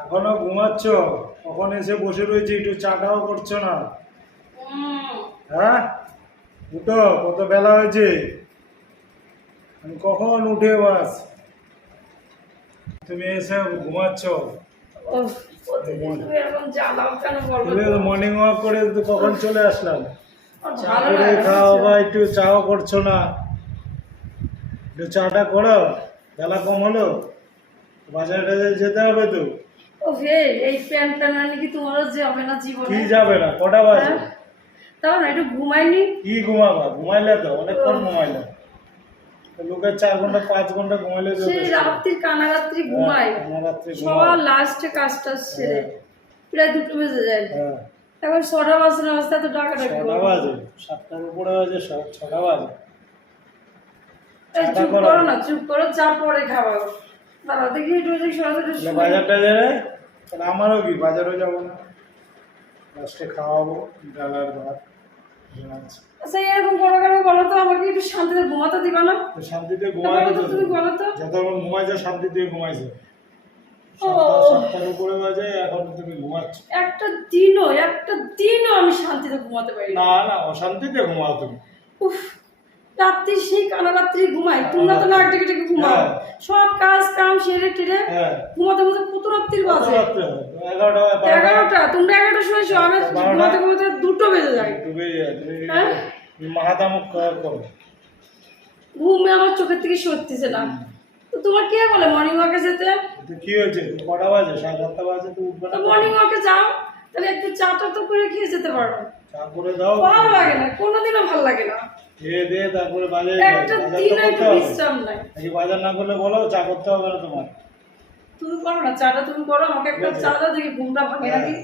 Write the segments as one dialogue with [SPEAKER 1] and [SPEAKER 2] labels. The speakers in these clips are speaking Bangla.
[SPEAKER 1] এখনও ঘুমাচ্ছ? কখন এসে বসে রয়েছে? একটু চাটাও করছ না? হ্যাঁ? উঠো কত বেলা হয়েছে? আমি কখন উঠে বাস? তুমি এসে ঘুমাচ্ছ? মর্নিং ওয়াক করে কখন চলে আসলাম? চা করে
[SPEAKER 2] লাগে
[SPEAKER 1] খাও
[SPEAKER 2] না।
[SPEAKER 1] বা একটু চাও করছ না? একটু চাটা করো বেলা কম হলো বাজারে টাজারে যেতে হবে তো।
[SPEAKER 2] ও হে এই প্যান্টটা না নাকি তোমারও যাবে না জীবনে?
[SPEAKER 1] কি যাবে না? কটা বাজে?
[SPEAKER 2] হ্যাঁ? তাও না একটু ঘুমাইনি?
[SPEAKER 1] কি ঘুমাবা? ঘুমাইলে তো অনেকক্ষণ ঘুমাইলে। লোকের চার ঘণ্টা পাঁচ ঘণ্টা ঘুমাইলে
[SPEAKER 2] সেই রাত্রির কানারাত্রি ঘুমাই
[SPEAKER 1] হ্যাঁ, রাত্রে
[SPEAKER 2] সবার লাস্টে কাজটা সেরে। প্রায় দুটো বেজে যায়।
[SPEAKER 1] হ্যাঁ।
[SPEAKER 2] এখন ছটা বাজে না অবস্থা তো ডাকা ডাকি
[SPEAKER 1] ছটা বাজে সাতটার উপরে বাজে ছটা বাজে।
[SPEAKER 2] চুপ
[SPEAKER 1] করো।
[SPEAKER 2] না। চুপ করো চা পরে খাওয়া। দাঁড়াও দেখি একটু ওই সরাসরি
[SPEAKER 1] তাহলে
[SPEAKER 2] শুয়ে-
[SPEAKER 1] বাজার টাজারে তাহলে আমারও কি? বাজারও যাব না। লাস্টে খাওয়াবো ডাল আর ভাত আচ্ছা
[SPEAKER 2] এরকম কেন বলো তো? আমাকে একটু শান্তিতে ঘুমাতে দিবা না?
[SPEAKER 1] শান্তিতে
[SPEAKER 2] বলো তো তুমি বলো তো।
[SPEAKER 1] যতক্ষণ ঘুমাইছে শান্তিতে ঘুমাইছে এখন তুমি ঘুমাচ্ছ।
[SPEAKER 2] একটা দিনও একটা দিনও আমি শান্তিতে ঘুমাতে পারি না
[SPEAKER 1] না অশান্তিতে ঘুমাও তুমি।
[SPEAKER 2] উফ। রাত্রি সেই কানা রাত্রি ঘুমাই তোমরা তো না ডেকে ডেকে ঘুমাও।
[SPEAKER 1] হ্যাঁ।
[SPEAKER 2] সব কাজ কাম সেরে টেরে
[SPEAKER 1] হ্যাঁ।
[SPEAKER 2] ঘুমাতে ঘুমাতে কত রাত্রির বাজে?
[SPEAKER 1] এগারোটা
[SPEAKER 2] তোমরা আমি ঘুমাতে ঘুমাতে দুটো বেজে যায়। হ্যাঁ? ঘুমে আমার চোখের থেকে না। তো তোমার কে বলে মর্নিং ওয়াকে যেতে?
[SPEAKER 1] কি হয়েছে? কটা বাজে? সাড়ে সাতটা বাজে তো উঠবে
[SPEAKER 2] তো মর্নিং ওয়াকে যাও। তাহলে একটু চাটা তো করে খেয়ে যেতে পারো।
[SPEAKER 1] চা করে দাও।
[SPEAKER 2] ভালো লাগে না। কোনোদিনও ভালো লাগে না।
[SPEAKER 1] খেয়ে দিয়ে তারপরে বাজারে নাকি না করলে বলো চা করতে হবে না তোমার।
[SPEAKER 2] তুমি করো না চাটা তুমি করো আমাকে একটা চা দাও দেখি ঘুমটা ভাঙে নাকি।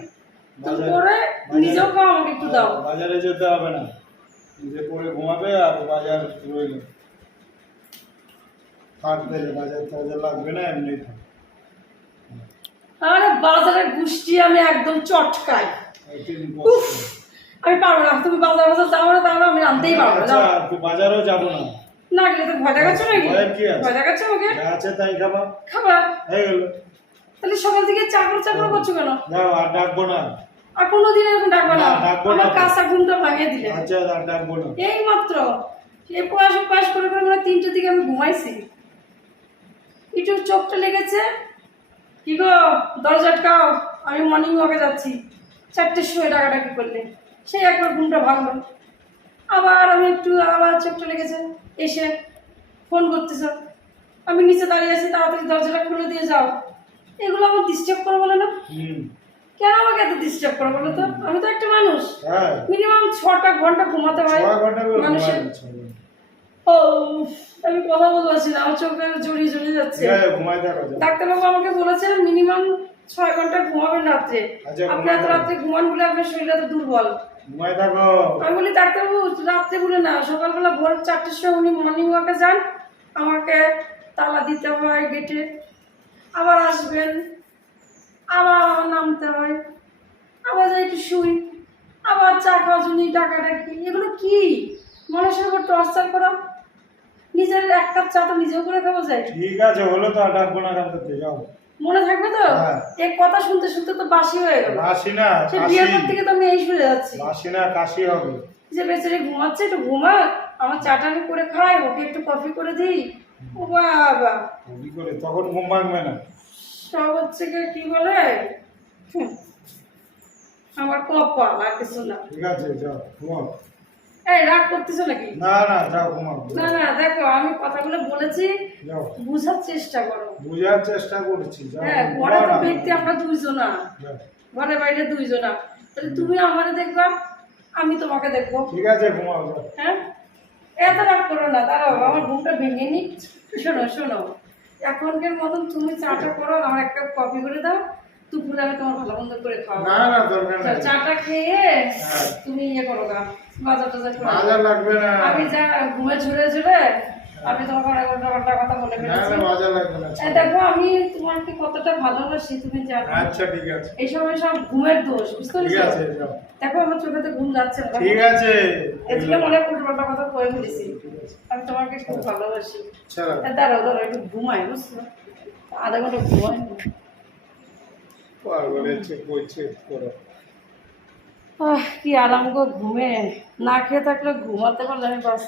[SPEAKER 2] তুমি করে নিজেও খাও আমাকে একটু দাও।
[SPEAKER 1] বাজারে যেতে হবে না। নিজে করে ঘুমাবে আর বাজার রইল। থাকবে বাজার টাজার লাগবে না এমনি
[SPEAKER 2] আরে বাজারের গুষ্টি আমি একদম চটকাই। উফ! আমি পারব না তুমি বাজার বাজার যাও না তাহলে আমি আনতেই পারব না
[SPEAKER 1] আচ্ছা বাজারেও যাব না।
[SPEAKER 2] না গেলে তো ভয় দেখাচ্ছ নাকি? ভয় দেখাচ্ছ আমাকে?
[SPEAKER 1] আছে তাই খাবা।
[SPEAKER 2] খাবার
[SPEAKER 1] হয়ে গেল।
[SPEAKER 2] তাহলে সকাল থেকে চাকর চাকর করছ কেন?
[SPEAKER 1] যাও আর ডাকবো না।
[SPEAKER 2] আর কোনোদিন এরকম ডাকবে না।
[SPEAKER 1] না, না।
[SPEAKER 2] আমার কাঁচা ঘুমটা ভাঙিয়ে দিলে।
[SPEAKER 1] আচ্ছা আর ডাকবো না।
[SPEAKER 2] এই মাত্র এ প্রয়াস প্রয়াস করে করে মানে তিনটের দিকে আমি ঘুমাইছি। একটু চোখটা লেগেছে। কি গো দরজা আটকাও। আমি মর্নিং ওয়াকে যাচ্ছি। চারটের সময় ডাকাডাকি করলে। সেই একবার ঘুমটা ভাঙলো। আবার আমি একটু আবার চোখটা লেগেছে এসে ফোন করতেছ। আমি নিচে দাঁড়িয়ে আছি তাড়াতাড়ি দরজাটা খুলে দিয়ে যাও। এগুলো আমার ডিস্টার্ব করে বলে না? কেন আমাকে এত ডিস্টার্ব করে বলো তো? আমি তো একটা মানুষ।
[SPEAKER 1] হ্যাঁ।
[SPEAKER 2] মিনিমাম ছটা ঘণ্টা ঘুমাতে হয় মানুষের। ও আমি কথা বলতে পারছি না। আমার চোখে জড়িয়ে জড়িয়ে যাচ্ছে। ডাক্তারবাবু আমাকে বলেছে মিনিমাম ছয় ঘণ্টা ঘুমাবেন রাত্রে।
[SPEAKER 1] আচ্ছা,
[SPEAKER 2] আপনি এত রাত্রে ঘুমান বলে আপনার শরীর এত দুর্বল।
[SPEAKER 1] ঘুমাই থাকো।
[SPEAKER 2] আমি বলি ডাক্তারবাবু রাত্রে বলে না সকালবেলা ভোর চারটের সময় উনি মর্নিং ওয়াকে যান আমাকে তালা দিতে হয় গেটে আবার আসবেন আবার আমার নামতে হয় আবার যাই একটু শুই আবার চা খাওয়ার জন্য ডাকাডাকি এগুলো কি? মানুষের উপর টর্চার করা? নিজের এক কাপ চা তো নিজেও করে খাওয়া যায়।
[SPEAKER 1] ঠিক আছে হলো তো করতে যাও
[SPEAKER 2] মনে থাকবে তো?
[SPEAKER 1] হ্যাঁ।
[SPEAKER 2] এই কথা শুনতে শুনতে তো বাসি হয়ে গেল।
[SPEAKER 1] কাশি না
[SPEAKER 2] সে বিয়ের পর থেকে তো আমি এই শুনে যাচ্ছি
[SPEAKER 1] কাশি না কাশি হবে।
[SPEAKER 2] যে বেচারি ঘুমাচ্ছে একটু ঘুমা আমার চাটা আমি করে খাই ওকে একটু কফি করে দিই। ও বাবা।
[SPEAKER 1] কি করে তখন ঘুম ভাঙবে না।
[SPEAKER 2] সব হচ্ছে কি বলে? আমার কপাল আর কিছু না।
[SPEAKER 1] ঠিক আছে যাও ঘুমাও।
[SPEAKER 2] এই রাগ করতেছো নাকি?
[SPEAKER 1] না না যাও ঘুমাও।
[SPEAKER 2] না না দেখো আমি কথাগুলো বলেছি বুঝার চেষ্টা করো।
[SPEAKER 1] বুঝার চেষ্টা করছি
[SPEAKER 2] হ্যাঁ ঘরে তো ব্যক্তি আমরা দুইজনা। ঘরে বাইরে দুইজনা। তাহলে তুমি আমারে দেখবা আমি তোমাকে দেখব।
[SPEAKER 1] ঠিক আছে ঘুমাও
[SPEAKER 2] হ্যাঁ? এত রাগ করো না দাঁড়াও আমার ঘুমটা ভেঙে নি শোনো শোনো এখনকার মতন তুমি চাটা করো আমার একটা কপি করে দাও দুপুরে আমি তোমার ভালো মন্দ করে খাওয়াবো।
[SPEAKER 1] না না দরকার
[SPEAKER 2] চা-
[SPEAKER 1] নেই
[SPEAKER 2] চাটা খেয়ে
[SPEAKER 1] হ্যাঁ।
[SPEAKER 2] তুমি ইয়ে করো গা। বাজার টাজার করে
[SPEAKER 1] বাজার লাগবে না।
[SPEAKER 2] আমি যা ঘুমে ঝুড়ে ঝুড়ে আমি তোমাকে অনেক উল্টা কথা বলে ফেলেছি।
[SPEAKER 1] না লাগবে না।
[SPEAKER 2] দেখো আমি তোমাকে কতটা ভালোবাসি তুমি জানো।
[SPEAKER 1] আচ্ছা ঠিক আছে।
[SPEAKER 2] এই সময় সব ঘুমের দোষ বুঝতে
[SPEAKER 1] ঠিক আছে
[SPEAKER 2] দেখো আমার চোখেতে ঘুম যাচ্ছে না।
[SPEAKER 1] ঠিক আছে।
[SPEAKER 2] এই জন্য অনেক কথা বলে ফেলেছি। আমি তোমাকে খুব ভালোবাসি। দাঁড়াও দাঁড়াও একটু ঘুমাই বুঝছ? আধা ঘণ্টা ঘুমাই।
[SPEAKER 1] পাগলের করো
[SPEAKER 2] কি আরাম গো ঘুমে। না খেয়ে থাকলে ঘুমাতে পারলে আমি বাস।